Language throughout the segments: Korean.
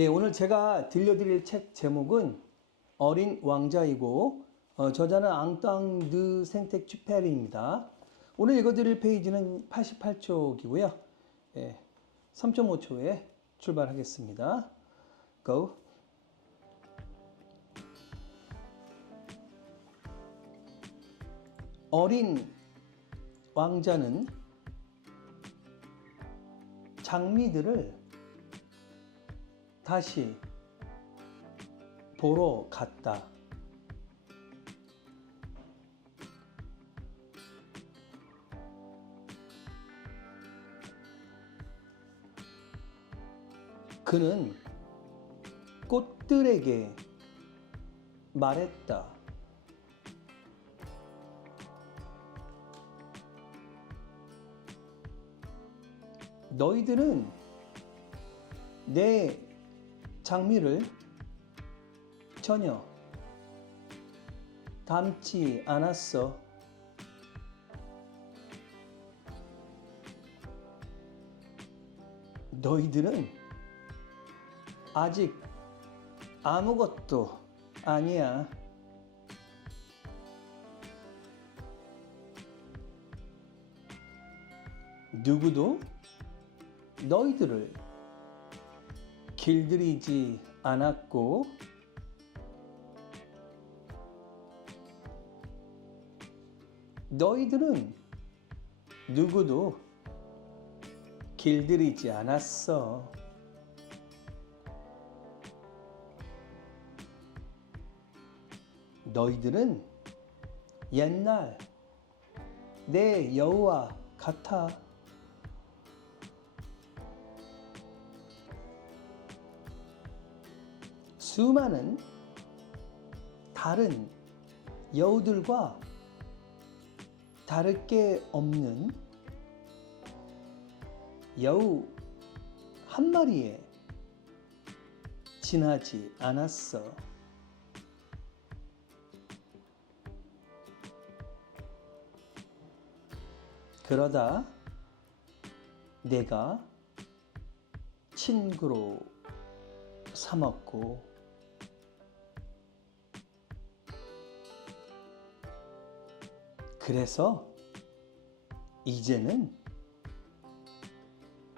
예, 오늘 제가 들려드릴 책 제목은 어린 왕자이고 어, 저자는 앙땅 드 생텍 쥐페리입니다. 오늘 읽어드릴 페이지는 88쪽이고요. 예, 3.5초에 출발하겠습니다. Go. 어린 왕자는 장미들을 다시 보러 갔다. 그는 꽃들에게 말했다. 너희들은 내 장미를 전혀 닮지 않았어. 너희들은 아직 아무것도 아니야. 누구도 너희들을 길들이지 않았고 너희들은 누구도 길들이지 않았어. 너희들은 옛날 내 여우와 같아. 수많은 다른 여우들과 다를 게 없는 여우 한 마리에 지나지 않았어. 그러다 내가 친구로 삼았고 그래서 이제는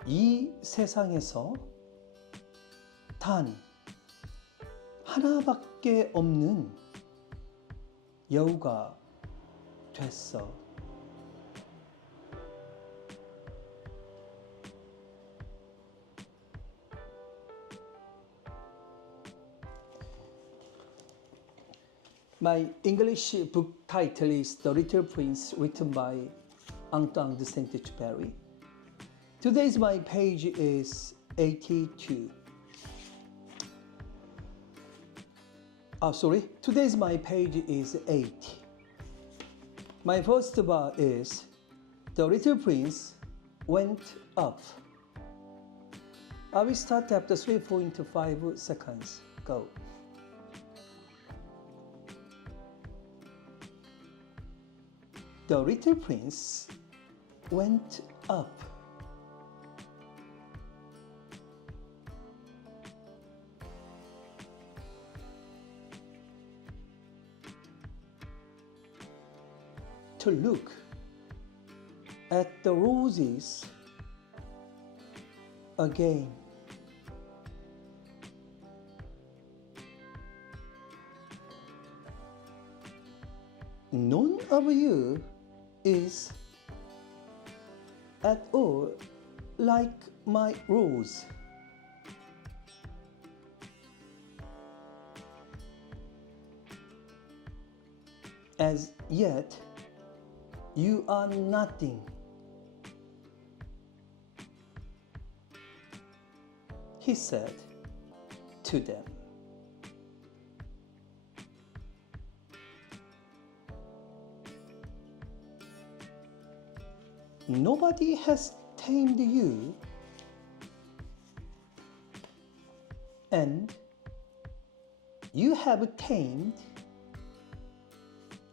이 세상에서 단 하나밖에 없는 여우가 됐어. My English book title is The Little Prince, written by Antoine de Saint-Exupéry. Today's my page is 82. Oh, sorry. Today's my page is 80. My first bar is The Little Prince went up. I will start after 3.5 seconds. Go. The little prince went up. To look at the roses again. None of you is at all like my rose. As yet, you are nothing. he said to them. Nobody has tamed you, and you have tamed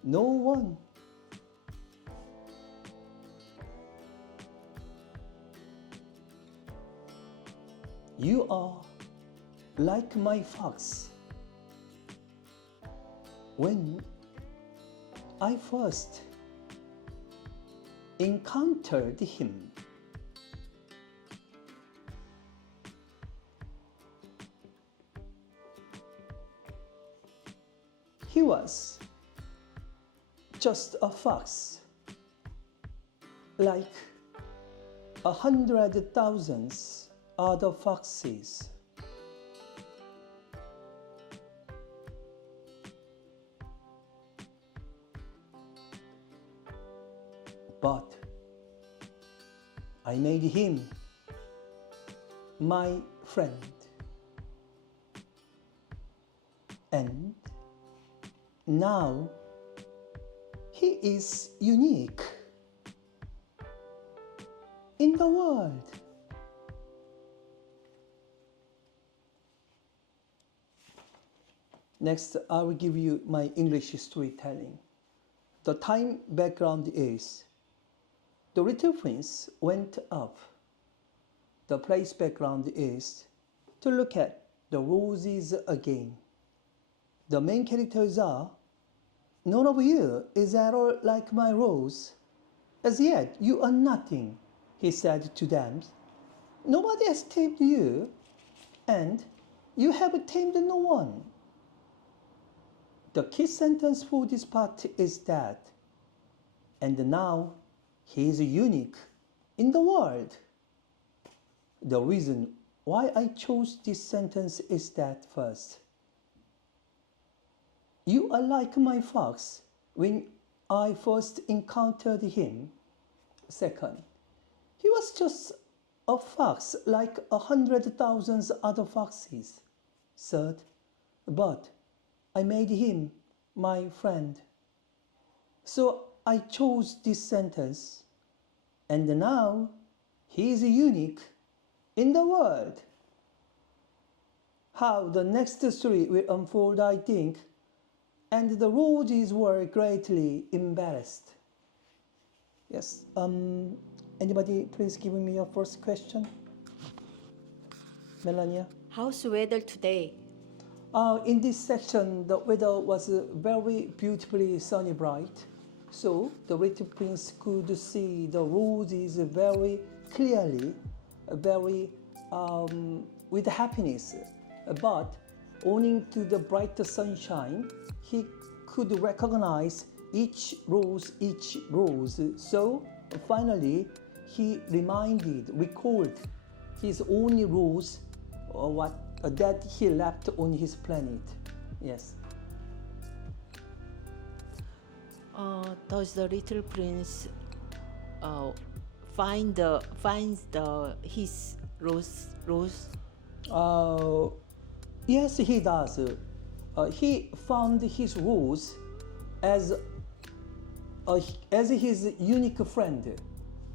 no one. You are like my fox. When I first encountered him, he was just a fox, like a hundred thousands other foxes. Made him my friend. And now he is unique in the world. Next, I will give you my English storytelling. The time background is the little prince went up. The place background is to look at the roses again. The main characters are None of you is at all like my rose. As yet you are nothing, he said to them. Nobody has tamed you, and you have tamed no one. The key sentence for this part is that, and now he is unique in the world. The reason why I chose this sentence is that first, you are like my fox when I first encountered him. Second, he was just a fox like a hundred thousands other foxes. Third, but I made him my friend. So I chose this sentence, and now he is unique in the world. How the next story will unfold, I think, and the roses were greatly embarrassed. Yes. Um, anybody, please give me your first question. Melania. How's the weather today? Uh, in this section, the weather was uh, very beautifully sunny bright, so the little prince could see the roses very clearly, very um, with happiness. But owing to the bright sunshine, he could recognize each rose, each rose. So finally, he reminded, recalled his only rose, uh, what uh, that he left on his planet. Yes. Uh, does the little prince uh, find the finds the his rose rose? Uh, yes, he does. Uh, he found his rose as uh, as his unique friend.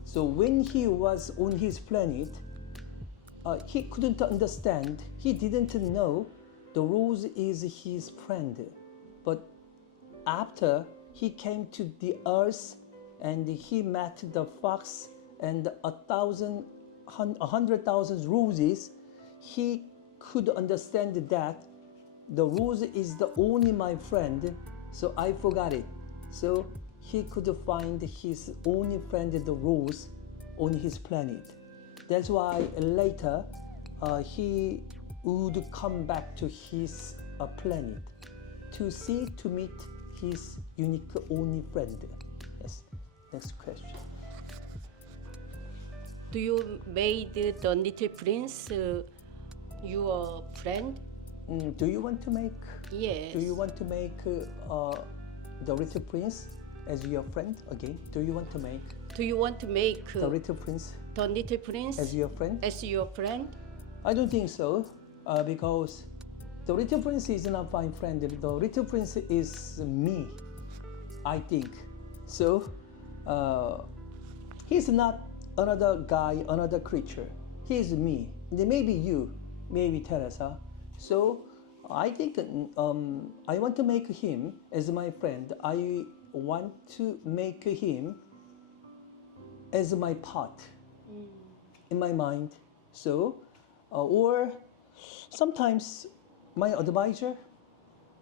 So when he was on his planet, uh, he couldn't understand. He didn't know the rose is his friend. But after he came to the earth and he met the fox and a thousand, a hundred thousand roses, he could understand that the rose is the only my friend, so I forgot it. So he could find his only friend, the rose, on his planet. That's why later uh, he would come back to his uh, planet to see, to meet his unique only friend. Yes. Next question. Do you made the little prince uh, your friend? Mm, do you want to make? Yes. Do you want to make uh, uh, the little prince as your friend again? Do you want to make Do you want to make the uh, little prince the little prince as your friend? as your friend? I don't think so, uh, because the little prince is not my friend. The little prince is me, I think. So, uh, he's not another guy, another creature. He's me. Maybe you, maybe Teresa. So, I think um, I want to make him as my friend. I want to make him as my part in my mind. So, uh, or sometimes my advisor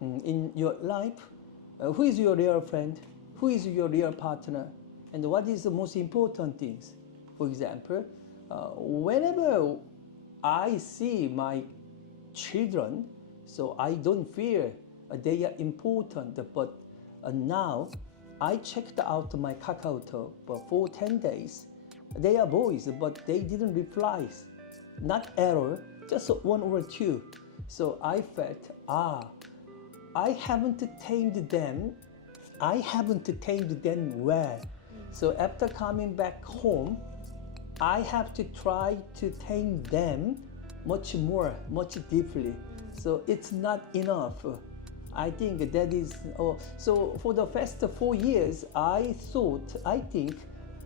mm, in your life, uh, who is your real friend, who is your real partner, and what is the most important things. For example, uh, whenever I see my children, so I don't feel uh, they are important, but uh, now I checked out my KakaoTalk but for 10 days. They are boys, but they didn't reply. Not error, just one or two. So I felt, ah, I haven't tamed them. I haven't tamed them well. So after coming back home, I have to try to tame them much more, much deeply. So it's not enough. I think that is. Oh, so for the first four years, I thought, I think,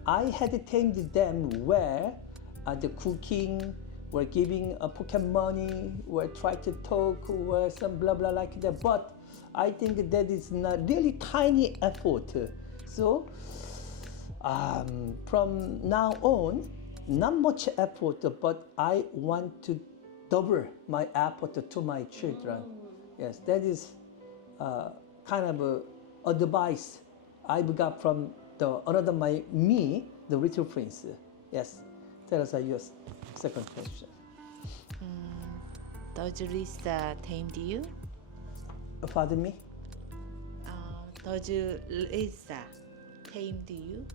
I had tamed them well at the cooking, were giving a pocket money, were try to talk, were some blah blah like that. But I think that is not really tiny effort. So um, from now on, not much effort, but I want to double my effort to my children. Yes, that is uh, kind of a advice I've got from the another my me, the little prince. Yes, tell us your second question. Does Lisa tamed you? Uh, Pardon me. Uh, does Lisa tamed you?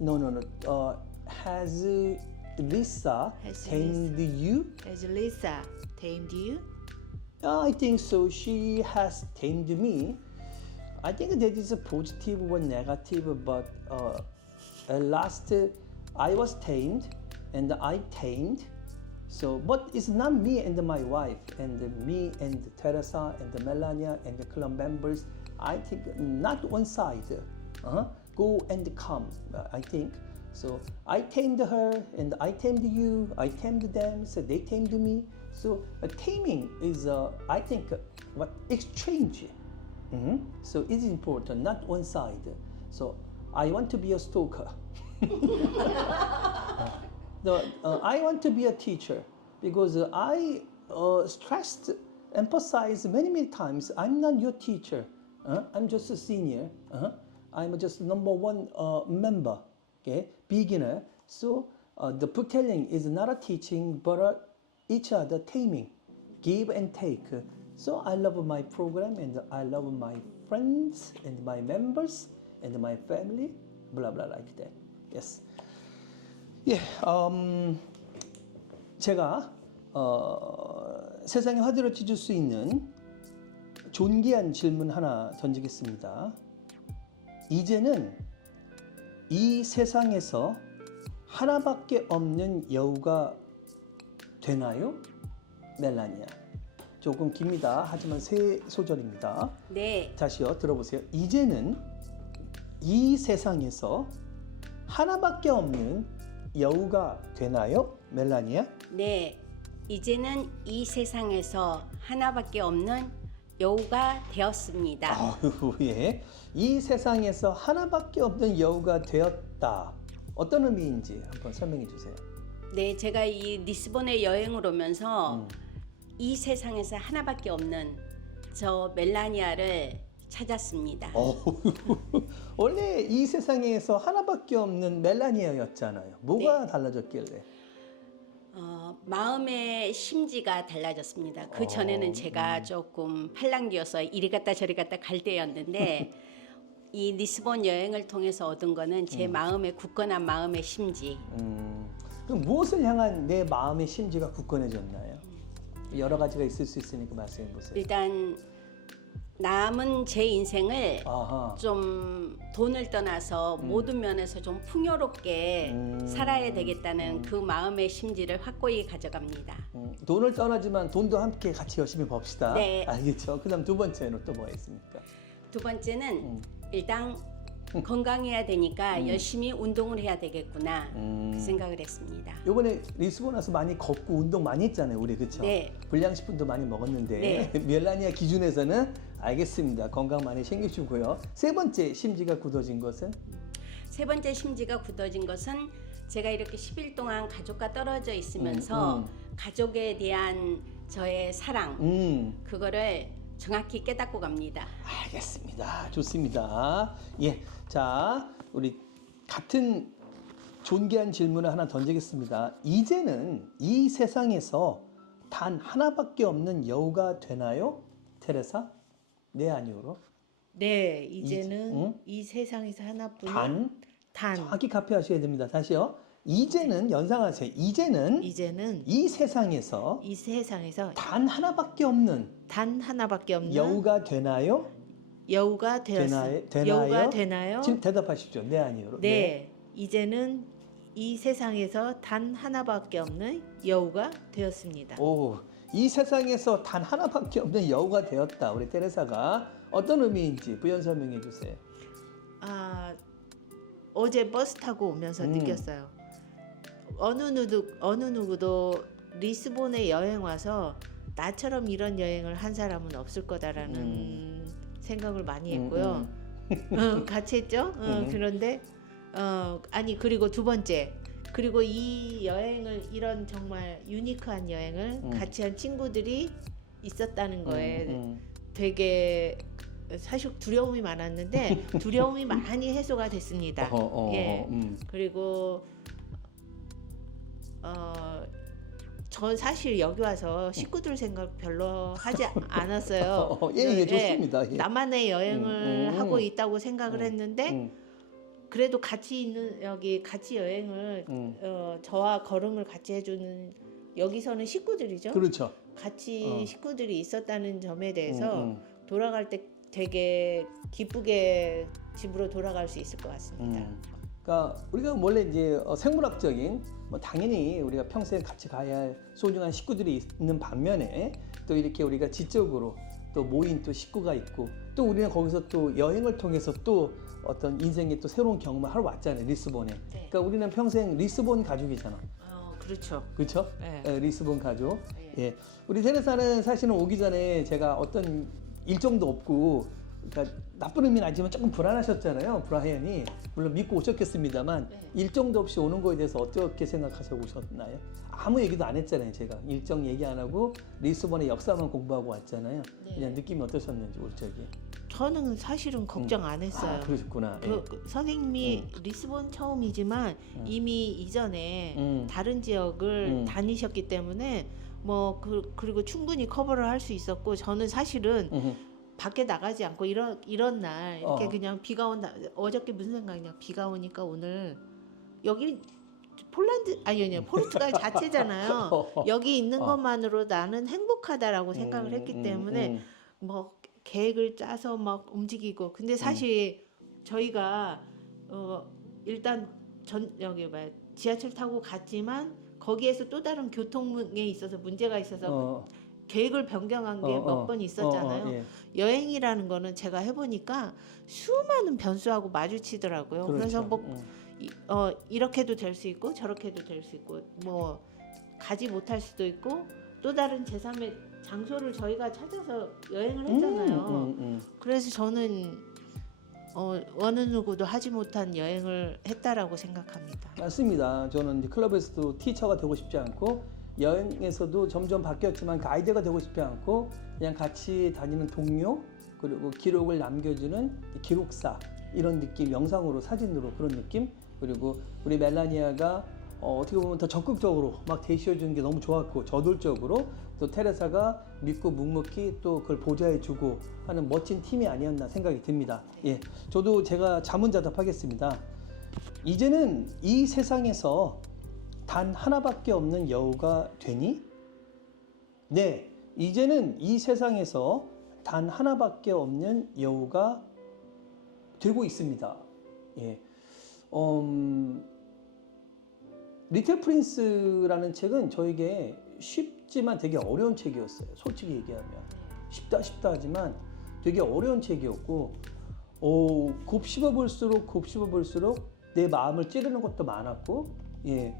No, no, no. Uh, has uh, Lisa Has tamed you? Has Lisa tamed you? Uh, I think so. She has tamed me. I think that is a positive or negative, but uh, last uh, I was tamed and I tamed. So, but it's not me and my wife and me and Teresa and Melania and the club members. I think not one side. Uh-huh. Go and come. I think. So I tamed her and I tamed you. I tamed them. So they tamed me. So uh, taming is, uh, I think, uh, what exchange. Mhm. So it is important, not one side. So I want to be a stalker. the, uh, I want to be a teacher because uh, I uh, stressed, emphasized many, many times I'm not your teacher. Uh, I'm just a senior. Uh, I'm just number one uh, member, okay, beginner. So uh, the book telling is not a teaching, but a each other taming, give and take. So I love my program and I love my friends and my members and my family, blah blah like that. Yes. 예, 음, 제가 어, 세상의 화두를 찢을 수 있는 존귀한 질문 하나 던지겠습니다. 이제는 이 세상에서 하나밖에 없는 여우가 되나요? 멜라니아. 조금 깁니다. 하지만 세 소절입니다. 네, 다시요 들어보세요. 이제는 이 세상에서 하나밖에 없는 여우가 되나요? 멜라니아? 네. 이제는 이 세상에서 하나밖에 없는 여우가 되었습니다. 아유, 예. 이 세상에서 하나밖에 없는 여우가 되었다. 어떤 의미인지 한번 설명해 주세요. 네, 제가 이 리스본에 여행을 오면서 이 세상에서 하나밖에 없는 저 멜라니아를 찾았습니다. 어우, 원래 이 세상에서 하나밖에 없는 멜라니아였잖아요. 뭐가 달라졌길래? 어, 마음의 심지가 달라졌습니다. 그 전에는 제가 조금 팔랑귀여서 이리 갔다 저리 갔다 갈 때였는데 이 리스본 여행을 통해서 얻은 거는 제 마음의 굳건한 마음의 심지. 음, 그럼 무엇을 향한 내 마음의 심지가 굳건해졌나요? 여러 가지가 있을 수 있으니까 말씀해 보세요. 일단 남은 제 인생을 아하. 좀 돈을 떠나서 모든 면에서 좀 풍요롭게 음. 살아야 되겠다는 그 마음의 심지를 확고히 가져갑니다. 음, 돈을 떠나지만 돈도 함께 같이 열심히 벌시다. 네. 알겠죠? 그다음 두 번째는 또 뭐가 있습니까? 두 번째는 음. 일단 건강해야 되니까 열심히 운동을 해야 되겠구나 음. 그 생각을 했습니다. 요번에 리스본 와서 많이 걷고 운동 많이 했잖아요, 우리 그렇죠? 네. 불량식품도 많이 먹었는데 네. 멜라니아 기준에서는 알겠습니다. 건강 많이 챙기시고요. 세 번째 심지가 굳어진 것은 세 번째 심지가 굳어진 것은 제가 이렇게 10일 동안 가족과 떨어져 있으면서 음, 음. 가족에 대한 저의 사랑 음, 그거를 정확히 깨닫고 갑니다. 알겠습니다. 좋습니다. 예, 자 우리 같은 존귀한 질문을 하나 던지겠습니다. 이제는 이 세상에서 단 하나밖에 없는 여우가 되나요, 테레사? 네 아니오로? 네, 이제는 응? 이 세상에서 하나뿐인 단 단. 정확히 카피하셔야 됩니다. 다시요. 이제는 연상하세요. 이제는 이제는 이 세상에서 이 세상에서 단 하나밖에 없는 단 하나밖에 없는 여우가 되나요? 여우가 되었 되나요? 되나요? 여우가 되나요? 지금 대답하십시오. 네 아니요로. 네, 이제는 이 세상에서 단 하나밖에 없는 여우가 되었습니다. 오, 이 세상에서 단 하나밖에 없는 여우가 되었다. 우리 테레사가 어떤 의미인지 부연 설명해 주세요. 아 어제 버스 타고 오면서 음. 느꼈어요. 어느 누구 어느 누구도 리스본에 여행 와서 나처럼 이런 여행을 한 사람은 없을 거다라는 생각을 많이 음, 했고요. 어, 같이 했죠. 어, 음. 그런데 어, 아니 그리고 두 번째 그리고 이 여행을 이런 정말 유니크한 여행을 음. 같이 한 친구들이 있었다는 거에 음, 음. 되게 사실 두려움이 많았는데 두려움이 많이 해소가 됐습니다. 어, 어, 예. 음. 그리고 어, 전 사실 여기 와서 식구들 생각 별로 하지 않았어요. 어, 예, 예, 좋습니다. 예. 나만의 여행을 음, 음. 하고 있다고 생각을 음, 했는데 음, 그래도 같이 있는 여기 같이 여행을 음. 어, 저와 걸음을 같이 해주는 여기서는 식구들이죠. 그렇죠. 같이 어. 식구들이 있었다는 점에 대해서 음, 돌아갈 때 되게 기쁘게 집으로 돌아갈 수 있을 것 같습니다. 음. 그러니까 우리가 원래 이제 어, 생물학적인 뭐 당연히 우리가 평생 같이 가야 할 소중한 식구들이 있는 반면에 또 이렇게 우리가 지적으로 또 모인 또 식구가 있고 또 우리는 거기서 또 여행을 통해서 또 어떤 인생의 또 새로운 경험을 하러 왔잖아요 리스본에. 네. 그러니까 우리는 평생 리스본 가족이잖아. 어, 그렇죠. 그렇죠? 네. 예, 리스본 가족. 예. 예. 우리 테레사는 사실은 오기 전에 제가 어떤 일정도 없고 그러니까 나쁜 의미는 아니지만 조금 불안하셨잖아요. 브라이언이 물론 믿고 오셨겠습니다만 네. 일정도 없이 오는 거에 대해서 어떻게 생각하셔 오셨나요? 아무 얘기도 안 했잖아요. 제가 일정 얘기 안 하고 리스본의 역사만 공부하고 왔잖아요. 네. 그냥 느낌이 어떠셨는지 우리 저기. 저는 사실은 걱정 안 했어요. 아 그러셨구나. 예. 그, 그 선생님이 리스본 처음이지만 이미 이전에 음. 다른 지역을 음. 다니셨기 때문에 뭐 그, 그리고 충분히 커버를 할 수 있었고 저는 사실은 예. 음흠. 밖에 나가지 않고 이런 이런 날 이렇게 어. 그냥 비가 온다 어저께 무슨 생각이냐 비가 오니까 오늘 여기 폴란드 아니 아니요 포르투갈 자체잖아요 어. 여기 있는 어. 것만으로 나는 행복하다라고 생각을 음, 했기 음, 때문에 음. 뭐 계획을 짜서 막 움직이고 근데 사실 저희가 어 일단 전 여기 뭐 지하철 타고 갔지만 거기에서 또 다른 교통에 있어서 문제가 있어서 어, 계획을 변경한 게 어, 몇 어, 번 있었잖아요. 어, 어, 예. 여행이라는 거는 제가 해보니까 수많은 변수하고 마주치더라고요. 그래서 그렇죠. 뭐 음. 이, 어, 이렇게도 될 수 있고 저렇게도 될 수 있고 뭐 가지 못할 수도 있고 또 다른 제3의 장소를 저희가 찾아서 여행을 했잖아요. 음, 음, 음. 그래서 저는 어, 어느 누구도 하지 못한 여행을 했다라고 생각합니다. 맞습니다. 저는 이제 클럽에서도 티처가 되고 싶지 않고 여행에서도 점점 바뀌었지만 가이드가 되고 싶지 않고 그냥 같이 다니는 동료 그리고 기록을 남겨주는 기록사 이런 느낌 영상으로 사진으로 그런 느낌 그리고 우리 멜라니아가 어, 어떻게 보면 더 적극적으로 막 대시해 주는 게 너무 좋았고 저돌적으로 또 테레사가 믿고 묵묵히 또 그걸 보좌해 주고 하는 멋진 팀이 아니었나 생각이 듭니다. 예, 저도 제가 자문자답하겠습니다. 이제는 이 세상에서 단 하나밖에 없는 여우가 되니? 네, 이제는 이 세상에서 단 하나밖에 없는 여우가 되고 있습니다. 예. 음, 리틀 프린스라는 책은 저에게 쉽지만 되게 어려운 책이었어요. 솔직히 얘기하면 쉽다 쉽다 하지만 되게 어려운 책이었고 오, 곱씹어 볼수록 곱씹어 볼수록 내 마음을 찌르는 것도 많았고 예.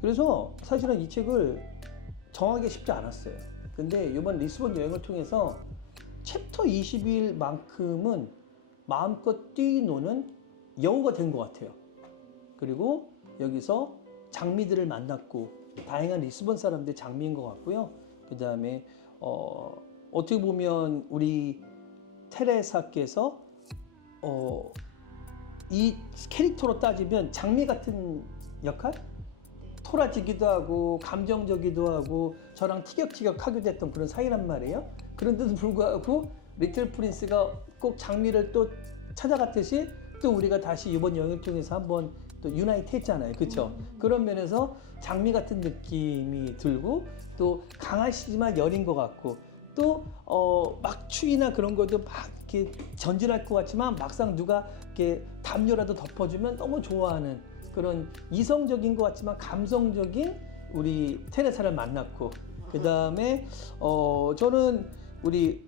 그래서 사실은 이 책을 정하기 쉽지 않았어요. 근데 이번 리스본 여행을 통해서 챕터 21만큼은 마음껏 뛰노는 여우가 된 것 같아요. 그리고 여기서 장미들을 만났고 다양한 리스본 사람들 장미인 것 같고요. 그 다음에 어, 어떻게 보면 우리 테레사께서 어, 이 캐릭터로 따지면 장미 같은 역할? 토라지기도 하고 감정적이기도 하고 저랑 티격태격하기도 했던 그런 사이란 말이에요. 그런데도 불구하고 리틀 프린스가 꼭 장미를 또 찾아갔듯이 또 우리가 다시 이번 여행을 통해서 한번 또 유나이트 했잖아요. 그렇죠? 그런 면에서 장미 같은 느낌이 들고 또 강하시지만 여린 것 같고 또 어, 막 추위나 그런 것도 막 이렇게 전진할 것 같지만 막상 누가 이렇게 담요라도 덮어주면 너무 좋아하는 그런 이성적인 것 같지만 감성적인 우리 테레사를 만났고 그 다음에 어 저는 우리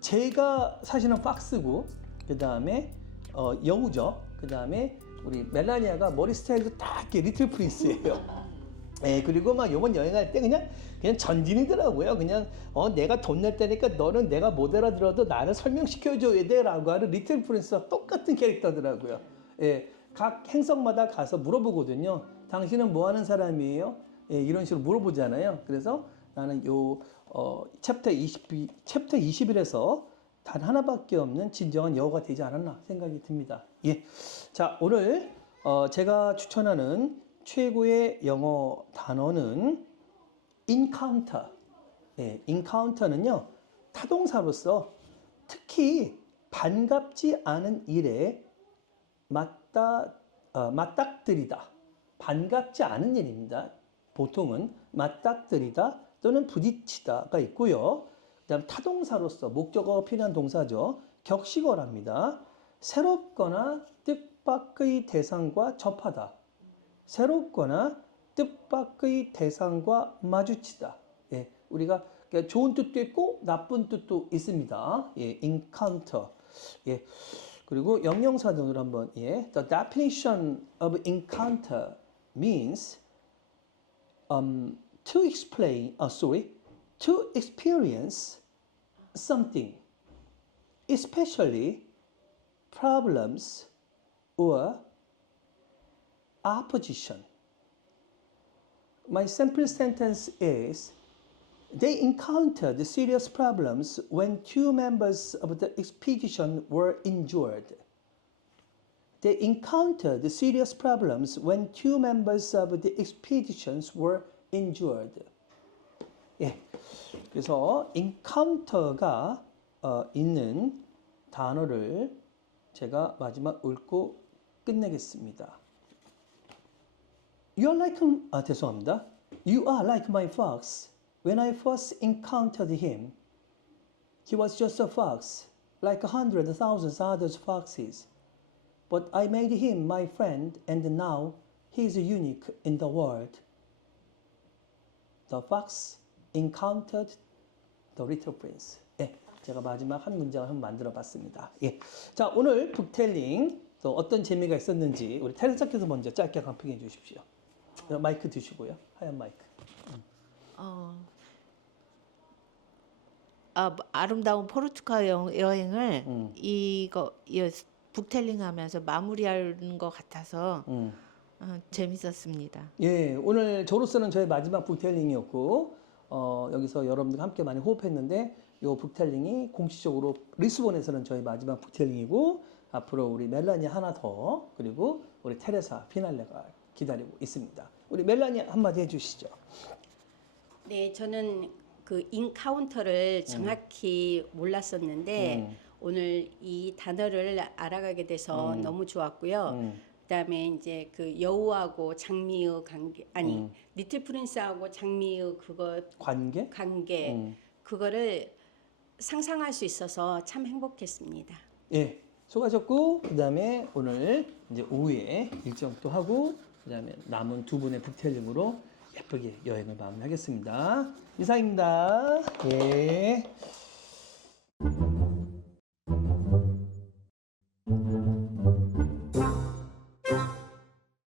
제가 사실은 팍스고 그 다음에 어 여우죠 그 다음에 우리 멜라니아가 머리 스타일도 딱 이렇게 리틀 프린스예요. 예, 그리고 막 이번 여행할 때 그냥 그냥 전진이더라고요. 그냥 어 내가 돈낼 테니까 너는 내가 못 알아들어도 나를 설명시켜 줘야 돼라고 하는 리틀 프린스와 똑같은 캐릭터더라고요. 예. 각 행성마다 가서 물어보거든요. 당신은 뭐 하는 사람이에요? 예, 이런 식으로 물어보잖아요. 그래서 나는 요 어, 챕터 20 챕터 21에서 단 하나밖에 없는 진정한 여우가 되지 않았나 생각이 듭니다. 예. 자, 오늘 어, 제가 추천하는 최고의 영어 단어는 encounter. 예, encounter는요. 타동사로서 특히 반갑지 않은 일에 맞 다 어, 맞닥뜨리다. 반갑지 않은 일입니다. 보통은 맞닥뜨리다 또는 부딪히다가 있고요. 그 다음 타동사로서 목적어가 필요한 동사죠. 격식어랍니다. 새롭거나 뜻밖의 대상과 접하다. 새롭거나 뜻밖의 대상과 마주치다. 예, 우리가 좋은 뜻도 있고 나쁜 뜻도 있습니다. 예, encounter. 예. 그리고 영영사전으로 한번 예. The definition of encounter means um, to explain, uh, sorry, to experience something, especially problems or opposition. My simple sentence is they encountered serious problems when two members of the expedition were injured. They encountered serious problems when two members of the expeditions were injured. 예. 그래서 encounter가 어, 있는 단어를 제가 마지막 읽고 끝내겠습니다. You are like 아 죄송합니다. You are like my fox. When I first encountered him, he was just a fox, like a hundred thousand other foxes. But I made him my friend, and now he is unique in the world. The fox encountered the little prince. 예, 제가 마지막 한 문장을 한번 만들어 봤습니다. 예. 자, 오늘 북텔링 또 어떤 재미가 있었는지 우리 테레사께서 먼저 짧게 간평해 주십시오. 마이크 드시고요. 하얀 마이크. 어, 아, 아름다운 포르투갈 여- 여행을 음. 이거 이 북텔링하면서 마무리하는 것 같아서 음. 어, 재밌었습니다. 예, 오늘 저로서는 저의 마지막 북텔링이었고 어, 여기서 여러분들 함께 많이 호흡했는데 요 북텔링이 공식적으로 리스본에서는 저희 마지막 북텔링이고 앞으로 우리 멜라니 하나 더 그리고 우리 테레사 피날레가 기다리고 있습니다. 우리 멜라니 한마디 해주시죠. 네, 저는 그 인카운터를 음. 정확히 몰랐었는데 음. 오늘 이 단어를 알아가게 돼서 음. 너무 좋았고요. 음. 그다음에 이제 그 여우하고 장미의 관계 아니 음. 리틀 프린스하고 장미의 그거 관계 관계 음. 그거를 상상할 수 있어서 참 행복했습니다. 예. 수고하셨고 그다음에 오늘 이제 오후에 일정도 하고 그다음에 남은 두 분의 북텔링으로 예쁘게 여행을 마무리하겠습니다. 이상입니다. 예.